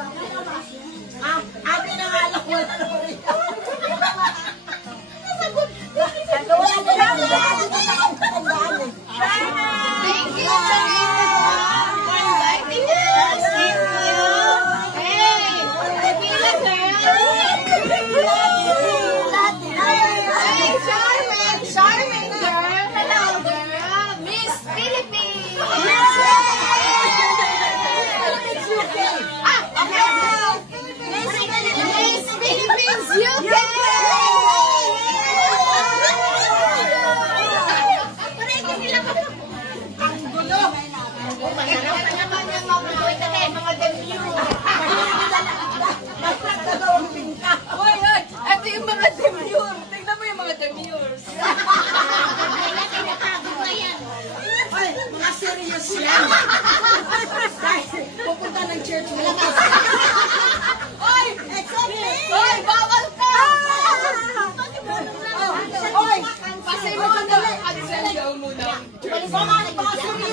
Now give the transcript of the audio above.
Ate na nga lang, wala na rin. Thank you, Charita, for inviting us. Thank you. Hey, Tequila girl. Hey, Charmin girl. Hello, girl. Miss Philippines. Miss Philippines, UK. Mahirapan naman yung mga demure. Hoy, hoy! Ito yung mga demure. Tingnan mo yung mga demures. Ay, mga serious yan. Dahil pupunta ng church mo. Hoy! Except me! Hoy! Bawal ka! Hoy! Pasay mo ka na. At send muna. Baka serious